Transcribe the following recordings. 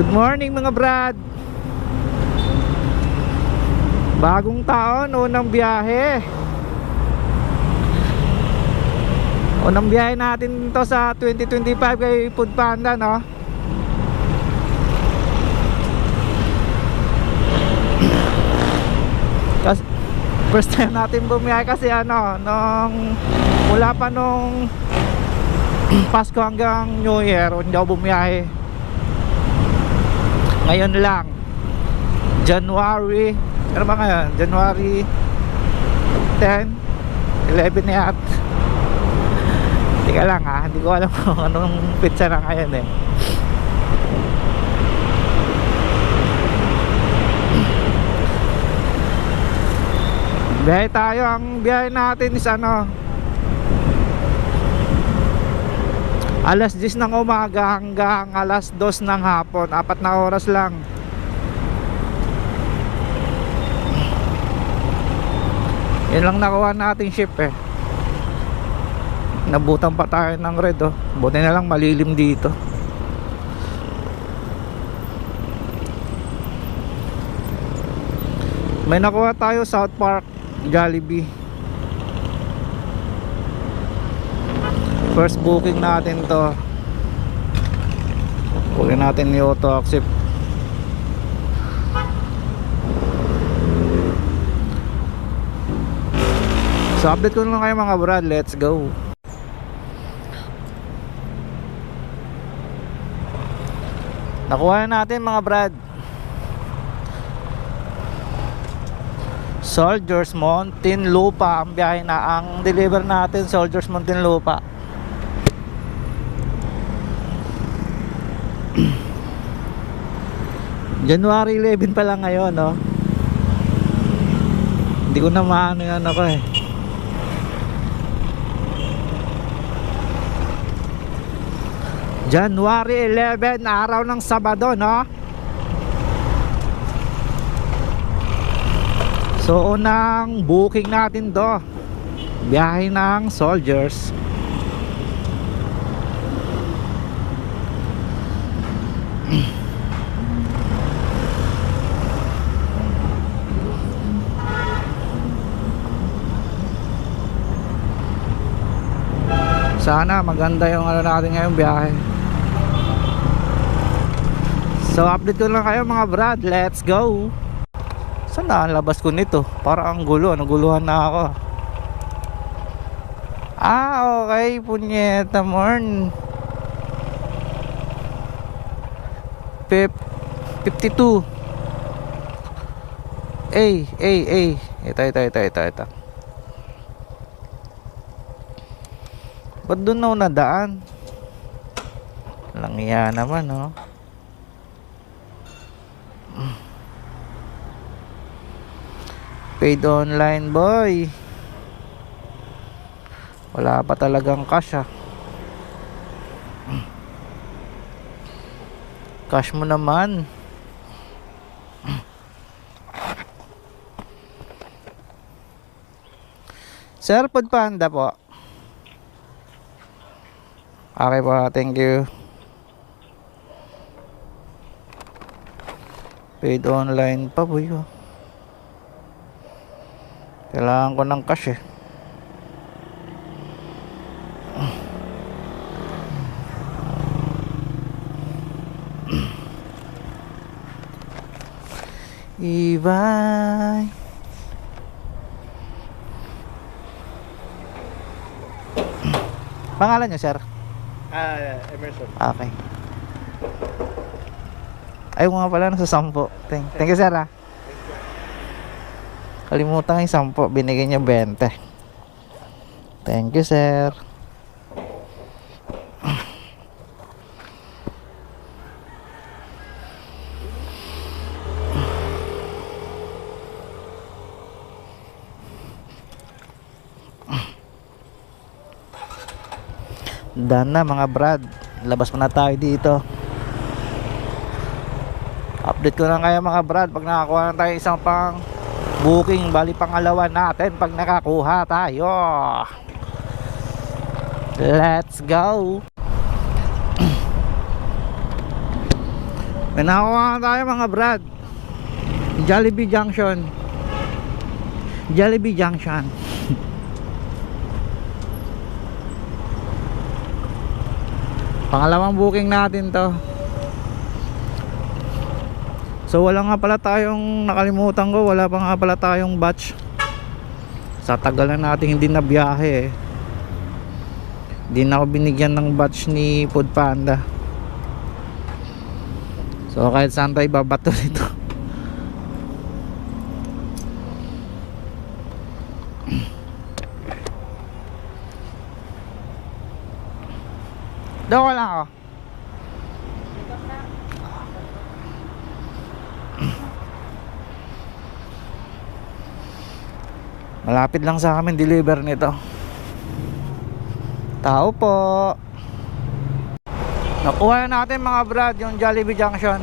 Good morning mga brad. Bagong taon, unang biyahe. Unang biyahe natin to sa 2025 kay Food Panda, no? Kasi first time natin bumiyahe kasi mula pa nung Pasko hanggang New Year hindi ako bumiyahe. Ngayon lang January, ano ba ngayon? January 10, 11 na yata. Teka lang hindi ko alam kung anong pizza na ngayon eh. Biyahe tayo. Ang biyahe natin is alas 10 ng umaga hanggang alas 2 ng hapon. 4 na oras lang. Yun lang nakuha nating ship eh. Nabutan pa tayo ng red oh. Buti na lang malilim dito. May nakuha tayo South Park Jollibee. First booking natin to. Booking natin yung auto accept. So update ko lang kayo mga brad. Let's go. Nakuha na natin mga brad. Soldiers Muntinlupa ang biyahe na. Ang deliver natin Soldiers Muntinlupa. January 11 pa lang ngayon, no? Hindi ko na maano yan ako eh. January 11, araw ng Sabado, no? So unang booking natin do, biyahe ng Soldiers. Sana maganda yung natin ngayong biyahe. So update ko lang kayo mga brad. Let's go. Saan na ang labas ko nito? Para ang gulo. Naguluhan na ako. Okay. Punyeta morn. 52. Ito. Ba't doon na nadaan? Langya naman, no? Paid online, boy. Wala pa talagang cash, Cash mo naman. Sir, Food Panda po. Okay po, thank you. Paid online pa, boy. Kailangan ko ng cash eh. Ibay. Pangalan niyo, sir? Emerson. Okay. Ay, nga pala nasa 10. Thank you, sir, Kalimutan yung 10, binigyan niya 20. Thank you, sir. Done na mga brad. Labas muna tayo dito. Update ko lang kayo mga brad pag nakakuha na tayo isang pang booking, bali pangalawa natin pag nakakuha tayo. Let's go. May nakuha na tayo mga brad. Jollibee Junction. Jollibee Junction. Pangalawang booking natin to. So wala nga pala tayong, nakalimutan ko, wala pa nga pala tayong batch. Sa tagal na natin hindi na biyahe eh. Hindi na ako binigyan ng batch ni Food Panda. So kahit saan tayo babato nito. Doon ko lang ako. Malapit lang sa amin deliver nito. Tao po. Nakuha na natin mga brad yung Jollibee Junction.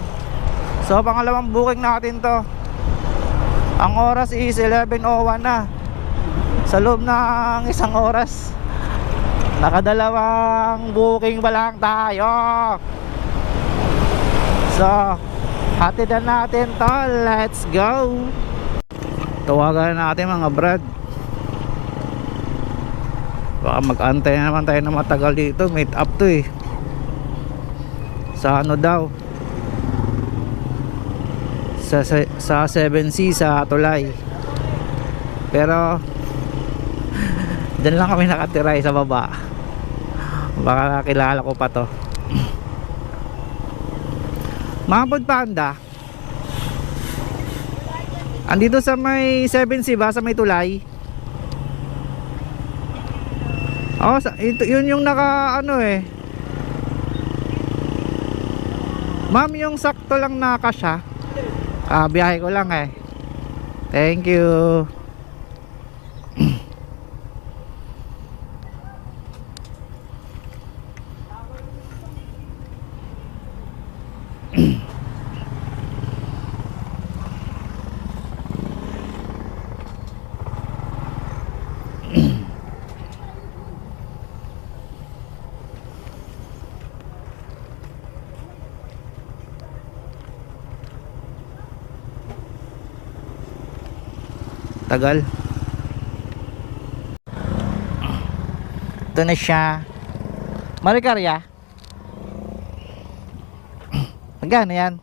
So pangalawang booking natin to. Ang oras is 11:01 na. Sa loob ng isang oras nakadalawang booking pa lang tayo. So hatid na natin to. Let's go. Tawagan natin mga brad. Baka mag-antay na naman tayo na matagal dito. Meet up to eh. Sa ano daw, sa 7C sa Tulay. Pero dyan lang kami nakatiray sa baba. Baka kilala ko pa to. Mga Food Panda, andito sa may 7C ba? Sa may Tulay? Oh, yun yung naka ano eh. Ma'am, yung sakto lang na kasya. Biyahe ko lang eh. Thank you. Tagal. Ito na siya. Maricarya. Magkano yan?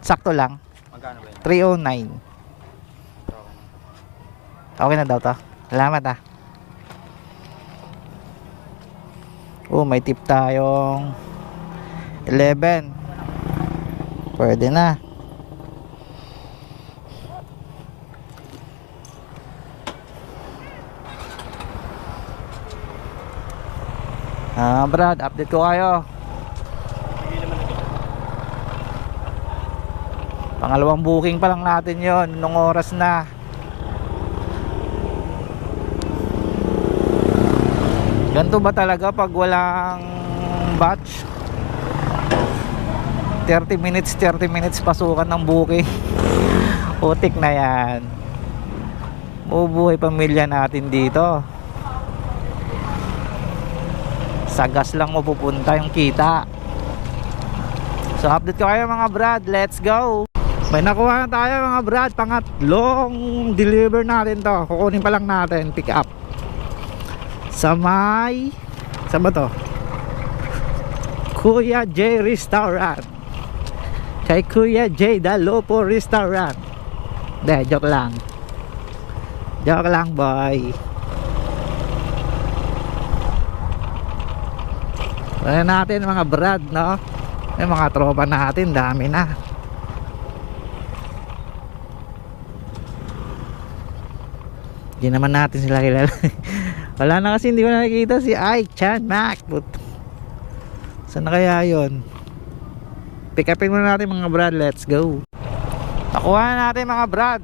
Sakto lang. Magkano ba yun? 309. Okay na daw to. Salamat ah. Oh, may tip tayong 11. Pwede na. Brad, update ko kayo. Pangalawang booking pa lang natin yon nung oras na. Ganito ba talaga pag walang batch? 30 minutes pasukan ng booking. Utik na yan. Bubuhay pamilya natin dito. Sa gas lang mo pupunta yung kita. So update ko kayo mga brad. Let's go. May nakuha na tayo mga brad. Pangatlong deliver natin to. Kukunin pa lang natin. Pick up. Sa may, saan ba to? Kuya J Restaurant. Kay Kuya J Dalopo Restaurant. De, joke lang. Joke lang boy. Ano natin mga brad, no? Yung mga tropa natin, dami na. Hindi naman natin sila kilala. Wala na kasi, hindi ko nakikita si Ike Chan Mac. Saan na kaya yun? Pick upin muna natin mga brad. Let's go. Nakuha na natin mga brad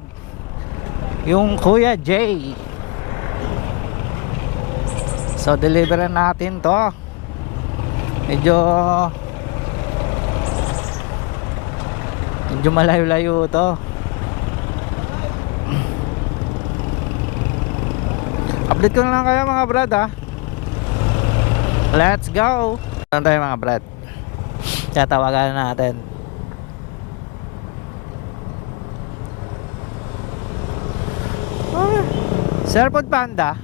yung Kuya J. So deliveran natin to. Medyo malayo-layo to. Update ko na lang kayo mga brad ha. Let's go. Saan tayo mga brad? Kaya tawagan natin. Ah, Sir Food Panda.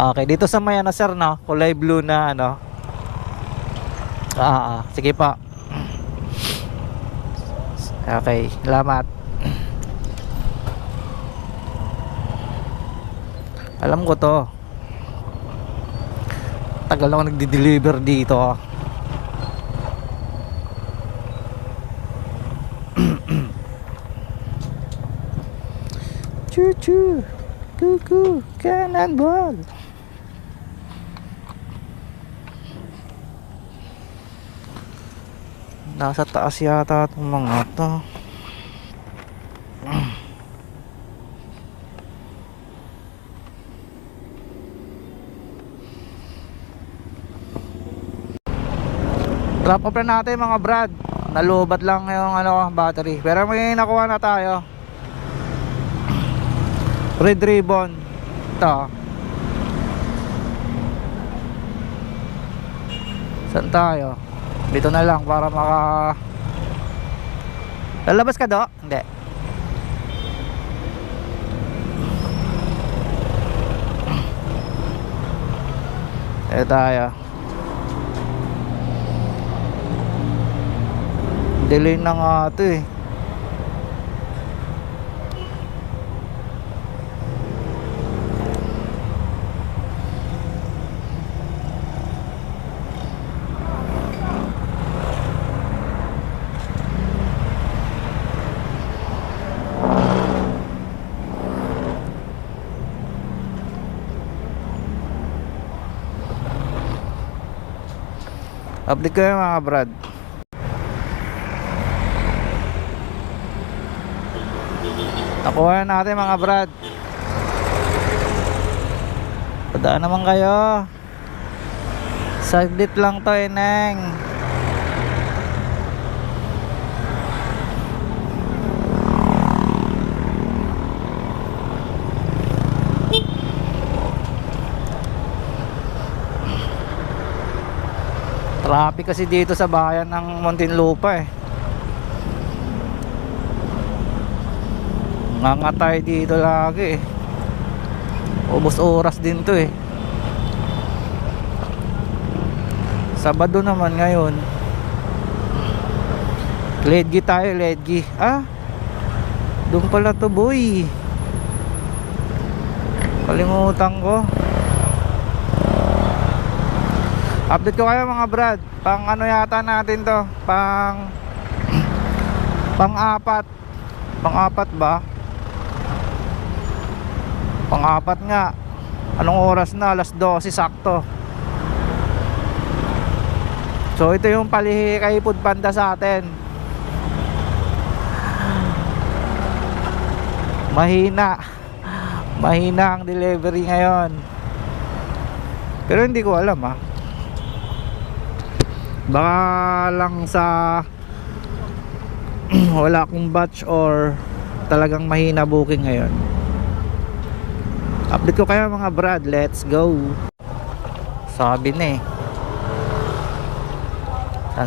Okay, dito sa may ano sir, no? Kulay blue na ano. Sige pa. Okay, salamat. Alam ko to. Tagal ako nagdi-deliver dito. Choo-choo. Kuku, cannonball. Nasa taas yata itong mga to. Drop off na natin mga brad. Nalubat lang yung ano, battery. Pero may nakuha na tayo. Red ribbon. Ito. Saan tayo? Dito na lang para maka... Lalabas ka do? Hindi. Dito tayo. Delay na nga ito eh. Update ko yung mga brad. Nakuha na natin mga brad. Padaan naman kayo. Saglit lang to Neng. Traffic kasi dito sa bayan ng Muntinlupa eh. Ngangatay dito lagi eh. Ubos oras din to eh. Sabado naman ngayon. Ledgi tayo, ledgi. Doon pala to boy. Kalimutan ko. Update ko kayo mga brad. Pang ano yata natin to? Pang-apat. Pang-apat ba? Pang-apat nga. Anong oras na? Alas 12 sakto. So ito yung palihi kay Food Panda sa atin. Mahina. Mahina ang delivery ngayon. Pero hindi ko alam Baka lang sa wala akong batch or talagang mahina booking ngayon. Update ko kayo mga brad. Let's go. Sabi na eh.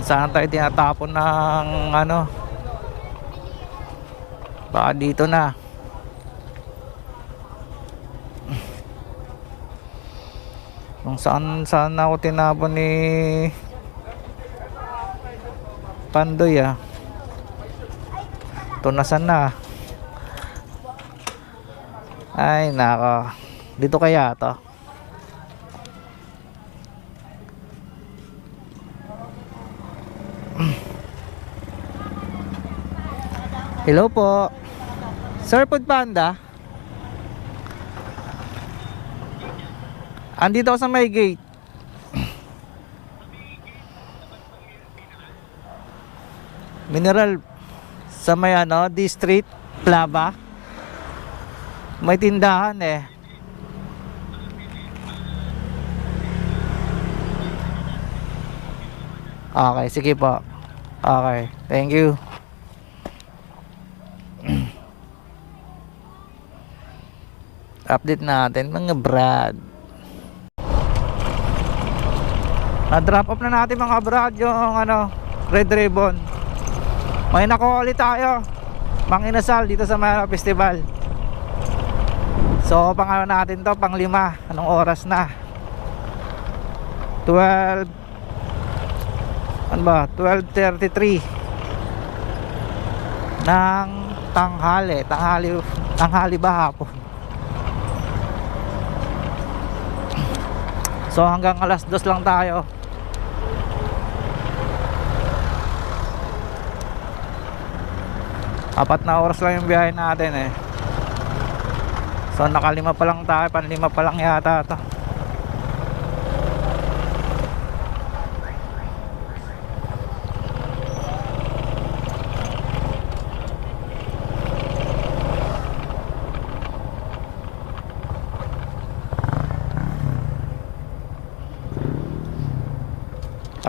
Saan tayo tinatapon ng ano? Baka dito na. Kung saan ako tinapon ni Pandoy tunasan na. Ay nako. Dito kaya to. Hello po Sir Food Panda. Andito ako sa may gate. Mineral sa may ano, District Plaba. May tindahan eh. Okay, sige po. Okay, thank you. Update natin mga brad. Na-drop off na natin mga brad yung ano, Red Ribbon. May nakuha ulit tayo, Mang Inasal dito sa Mayara Festival. So pang ano natin to, pang 5. Anong oras na? 12 ano ba? 12:33 ng tanghali ba hapon? So hanggang alas 2 lang tayo. Apat na oras lang yung biyahe natin eh. So nakalima pa lang tayo, panlima pa lang yata to.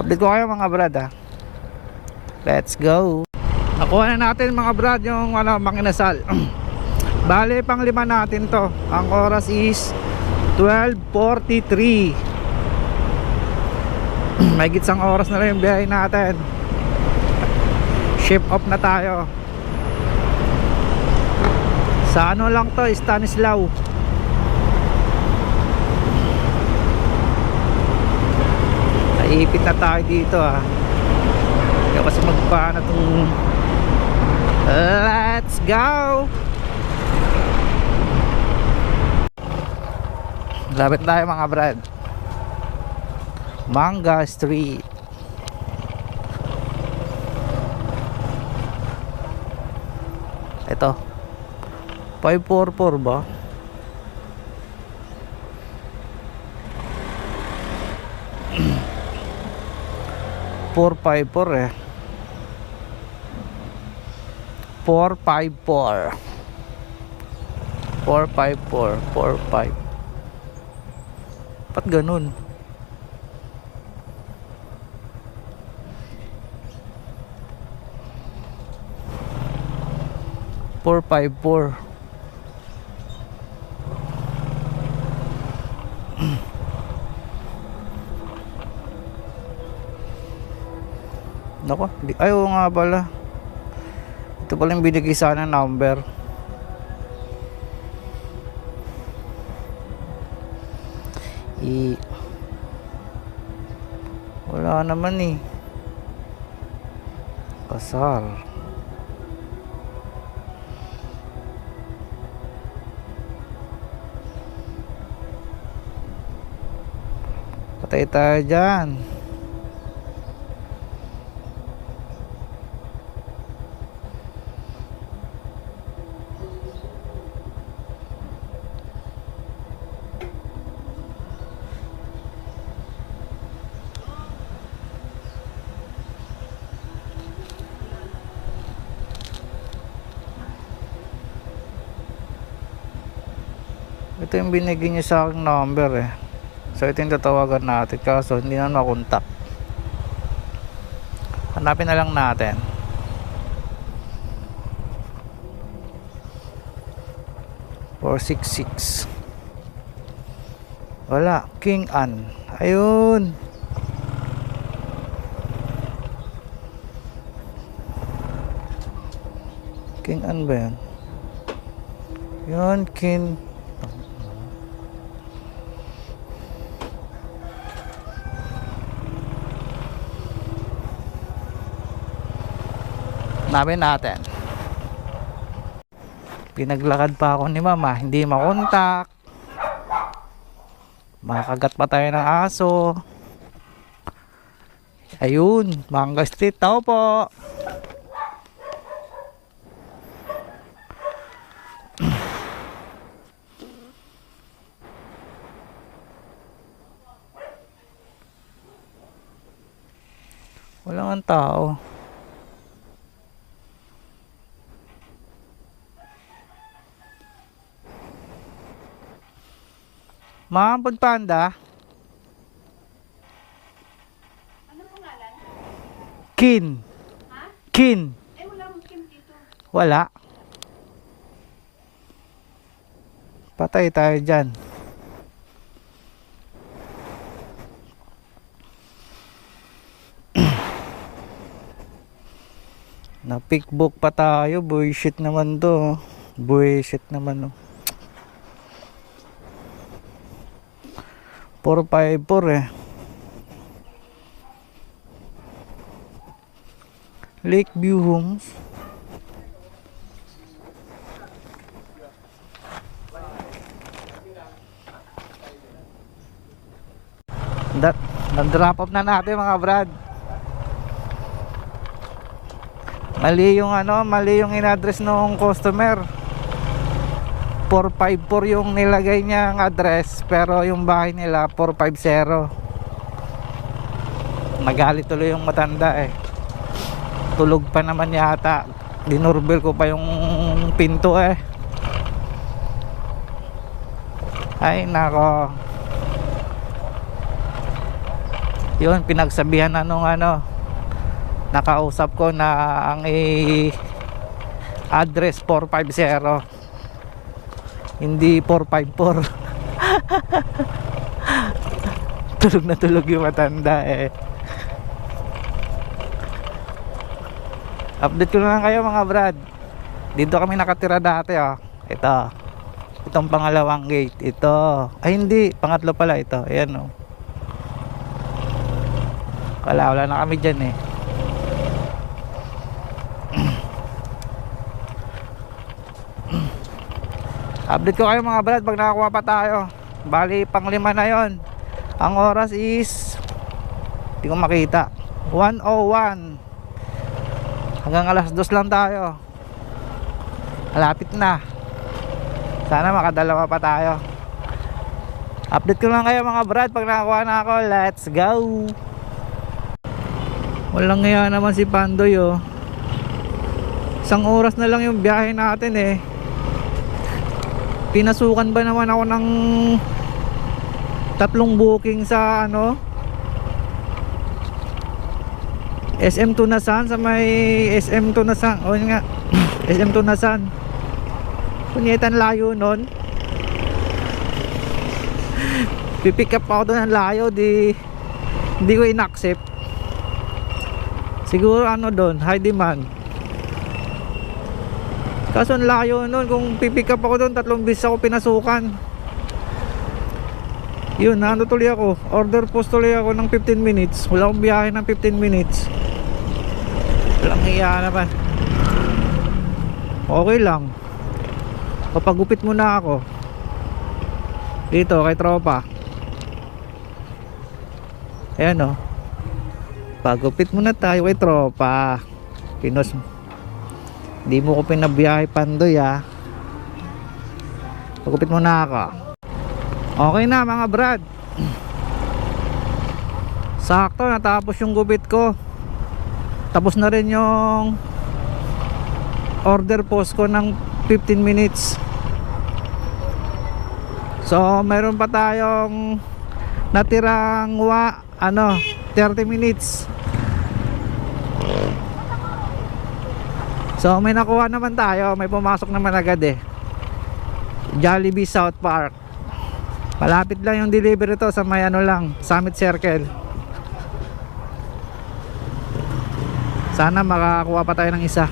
Update ko kayo mga brad ha. Let's go. Nakuha na natin mga brad yung ano, Mang Inasal. Bale pang 5 natin to. Ang oras is 12:43. May gitsang oras na rin yung biyahe natin. Ship off na tayo. Sa ano lang to, Stanislaw. Naipit na tayo dito ha. Kaya kasi magpaano itong let's go. Lapit tayo mga brad. Manga Street. Ito 544 ba? $454 eh. 454 454 Ba't ganun? $454. Nako, ayaw nga pala. Ito pala yung binigay sa akin na number. Wala naman eh. Kasar. Patay tayo dyan. Ito yung binigay niya sa aking number eh. So ito yung tatawagan natin, kaso hindi na makontak. Hanapin na lang natin. $466. Wala, King Ann. Ayun. King Ann ba yan? Yun, King. Hanapin natin. Pinaglakad pa ako ni mama, hindi makontak. Makagat pa tayo ng aso. Ayun, Manga Street. Tao po. Walang ang tao. Ma'am, Food Panda. Ano pangalan? Kin. Ha? Kin. Wala akong Kim dito. Wala. Patay tayo dyan. Na pickbook pa tayo. Bullshit naman to. Bullshit naman. 454 eh. Lakeview Homes. Nag-drop off na natin mga brad. Mali yung mali yung in-address ng customer. 454 yung nilagay niyang address, pero yung bahay nila 450. Nagalit tuloy yung matanda eh. Tulog pa naman yata. Dinurbel ko pa yung pinto eh. Ay nako. Yun, pinagsabihan na nung nakausap ko na ang address 450, hindi 454. Tulog na tulog yung matanda eh. Update ko na lang kayo mga brad. Dito kami nakatira dati oh. Itong pangalawang gate. Ito. Ay hindi, pangatlo pala ito. Ayan oh. Wala na kami dyan eh. Update ko kayo mga brad pag nakakuha pa tayo. Bali pang 5 na yon. Ang oras is hindi ko makita, 1:01. Hanggang alas 2 lang tayo. Malapit na. Sana makadalawa pa tayo. Update ko lang kayo mga brad pag nakakuha na ako. Let's go. Walang nga naman si Pandoy oh. 1 oras na lang yung biyahe natin eh. Pinasukan ba naman ako ng 3 booking sa SM Tunasan, sa may SM Tunasan. O yun nga, SM Tunasan. Punyetan layo nun. Pipick up ako doon ng layo, di ko in-accept. Siguro doon, high demand. Kaso ang layo nun, kung pipick up ako doon 3 beses ako pinasukan. Yun, tuloy ako. Order post tuloy ako ng 15 minutes. Wala akong biyahe ng 15 minutes. Walang hiya naman. Okay lang. Papagupit muna ako dito kay tropa. Ayan o. Pagupit muna tayo kay tropa. Di mo ko pinabiyahe Pandoy ah. Pagupit muna ako. Okay na mga brad. Sakto, natapos yung gupit ko. Tapos na rin yung order post ko ng 15 minutes. So mayroon pa tayong natirang 30 minutes. So may nakuha naman tayo. May pumasok naman agad eh. Jollibee South Park. Malapit lang yung delivery to sa may Summit Circle. Sana makakuha pa tayo ng isa.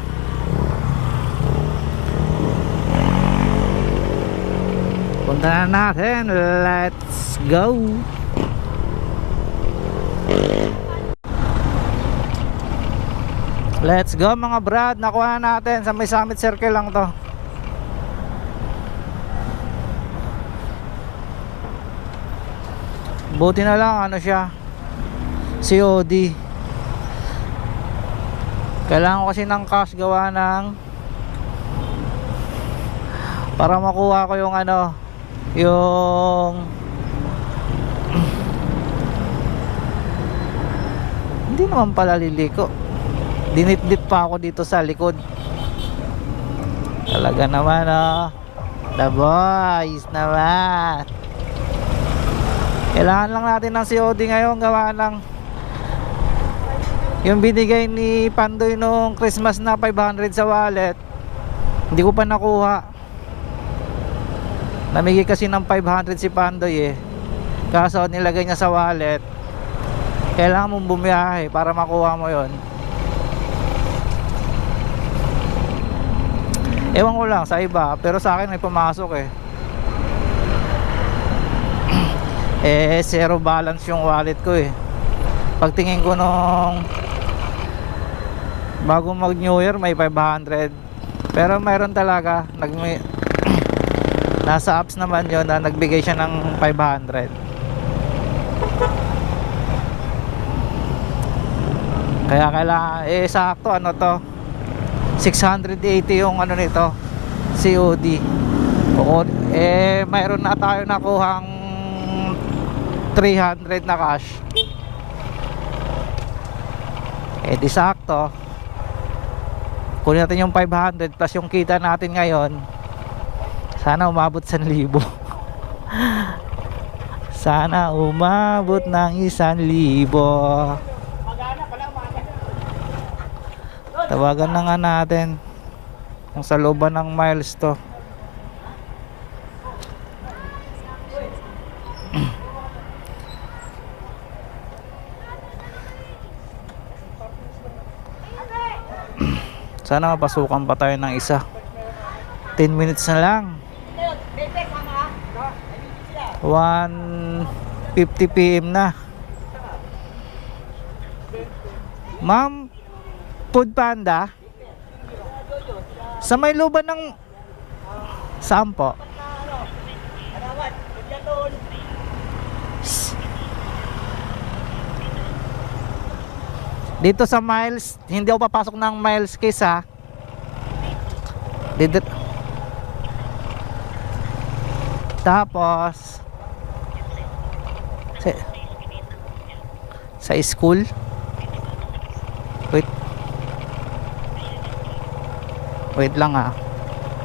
Punta na natin. Let's go. Let's go mga brad. Nakuha na natin sa may Summit Circle lang to. Buti na lang siya, COD. Kailangan ko kasi ng cash gawa ng para makuha ko yung yung hindi naman pala liliko. Dinitdit pa ako dito sa likod. Talaga naman the boys naman. Kailangan lang natin ng COD ngayon gawa ng yung binigay ni Pandoy nung Christmas na 500 sa wallet. Hindi ko pa nakuha. Namigay kasi ng 500 si Pandoy eh. Kaso nilagay niya sa wallet. Kailangan mong bumiyahe para makuha mo yon. Ewan ko lang sa iba, pero sa akin may pumasok eh. Zero balance yung wallet ko eh. Pagtingin ko nung bago mag New Year may 500. Pero mayroon talaga nasa apps naman yon na nagbigay siya ng 500. Kaya kailangan sakto ano to, 680 yung ano nito, COD. O mayroon na tayo nakuhang 300 na cash. Di sakto. Kunin natin yung 500 plus yung kita natin ngayon. Sana umabot 1,000. Sana umabot ng 1,000. Tawagan na nga natin kung sa looban ng miles to. Sana mapasukan pa tayo ng isa. 10 minutes na lang. 1:50 PM na. Ma'am, Food Panda, sa may looban ng saan po? Dito sa miles, hindi ako papasok ng miles case ha. Dito. Tapos sa school. Wait lang ha.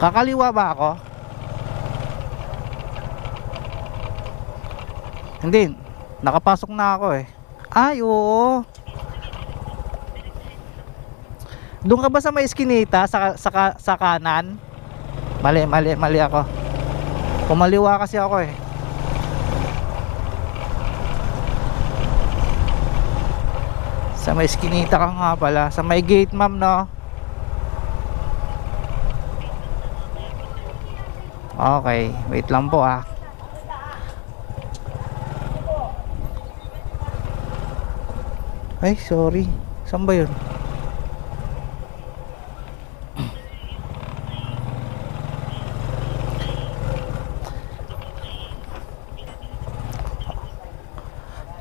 Kakaliwa ba ako? Hindi. Nakapasok na ako eh. Ay oo. Doon ka ba sa may eskinita sa kanan? Mali ako. Kumaliwa kasi ako eh. Sa may eskinita ka nga pala. Sa may gate ma'am no? Okay, wait lang po ah. Ay, sorry. Saan ba yun?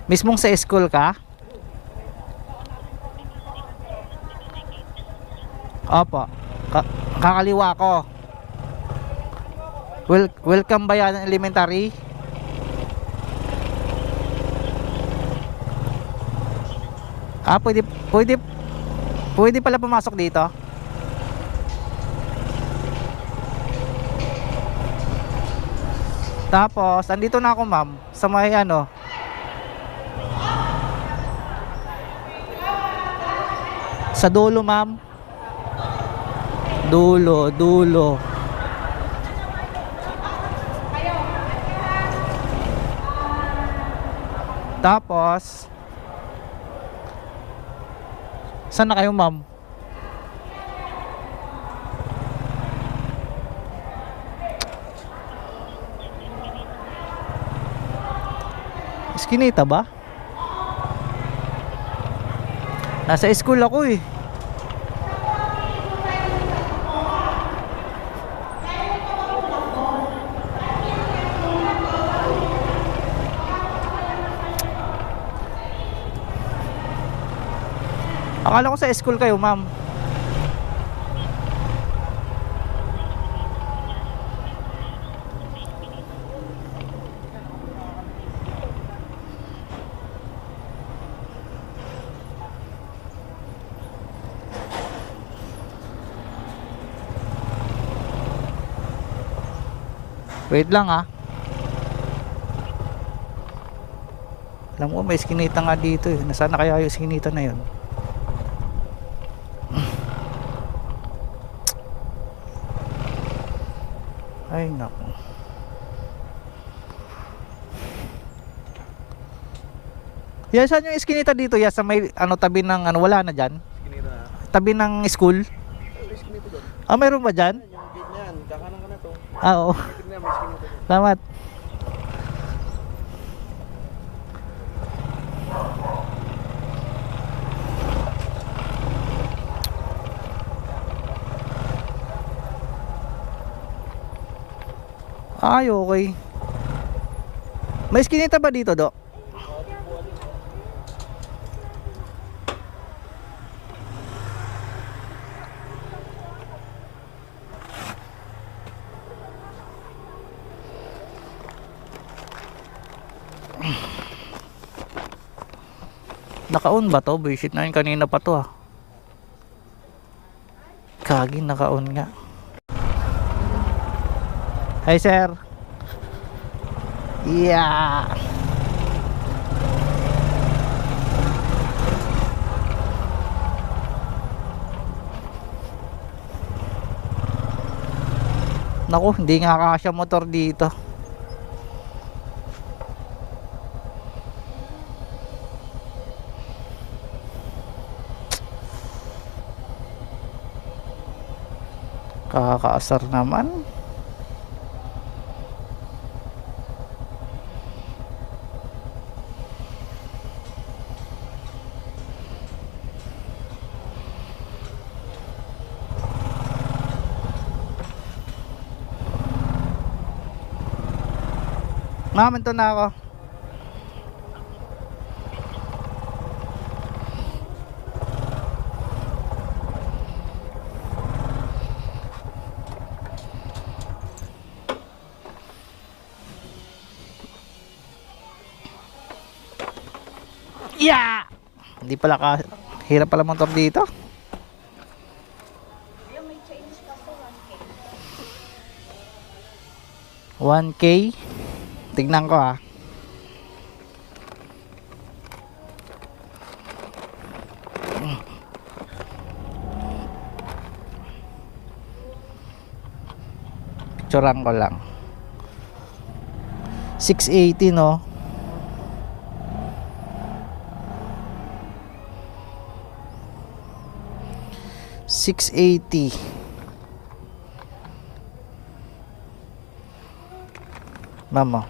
Mismong sa school ka? Opo. Kakaliwa ko. Welcome Bayan Elementary. Pwede pala pumasok dito. Tapos andito na ako ma'am sa may ano, sa dulo ma'am. Dulo. Tapos saan na kayo ma'am? Eskinita ba? Nasa school ako eh. Akala ko sa school kayo, ma'am. Wait lang ah. Alam ko may eskinita nga dito eh. Nasaan na kaya yung eskinita na yun? Ay naku. Yan, saan yung eskinita dito? Yan, sa may ano, tabi ng ano, wala na dyan? Tabi ng school? Mayroon ba dyan? Oo. Salamat. Ay, okay. May iskinita ba dito, Dok? Naka-on ba to? Visit na yun kanina pa to ah. Kagi, naka-on nga. Hi sir. Yeah. Naku, hindi nga kasya motor dito. Kakaasar naman. Ma'am, ito na ako. Yeah! Hindi pala hirap pala motor dito. Yung may change kasi 1K. 1K. Tignan ko ah. Picturean ko lang. 680 no. $680. Mama.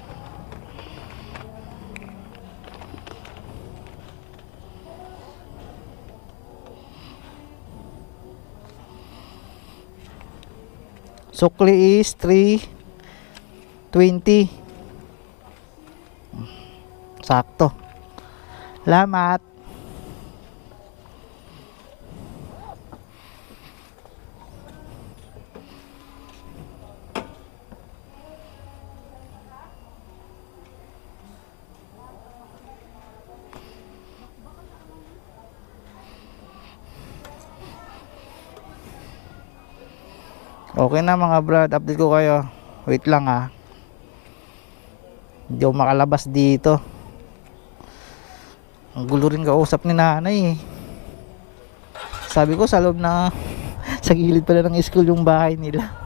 Sukli is 320. Sakto. Salamat. Okay na mga brad, update ko kayo. Wait lang ha. Hindi ako makalabas dito. Ang gulo rin kausap ni nanay eh. Sabi ko sa loob na sa gilid pala ng school yung bahay nila.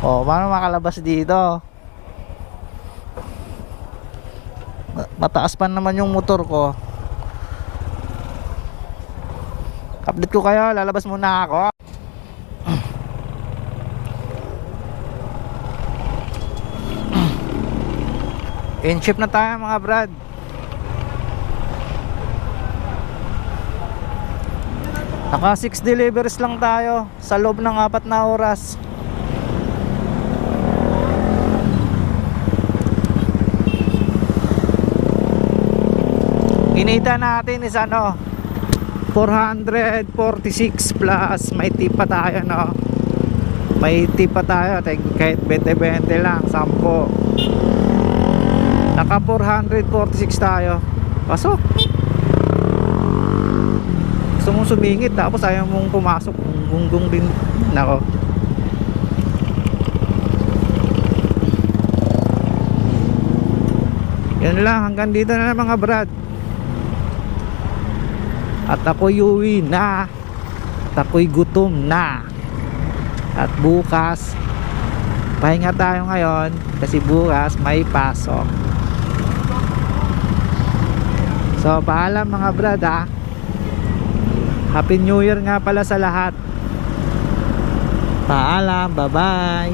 O, paano makalabas dito? Mataas pa naman yung motor ko. Update ko kayo, lalabas muna ako. In ship na tayo mga brad. Naka 6 deliveries lang tayo sa loob ng 4 na oras. Kinita natin is ano 446 plus may tip pa tayo no. May tip pa tayo kahit 20-20 lang 10. Naka 446 tayo. Pasok. Gusto mong sumingit tapos ayaw mong pumasok. Gunggong din. Nako. Yan lang. Hanggang dito na lang mga brad. At ako'y uwi na. At ako'y gutom na. At bukas pahinga tayo ngayon kasi bukas may pasok. So paalam mga brad ha. Happy New Year nga pala sa lahat. Paalam, bye bye.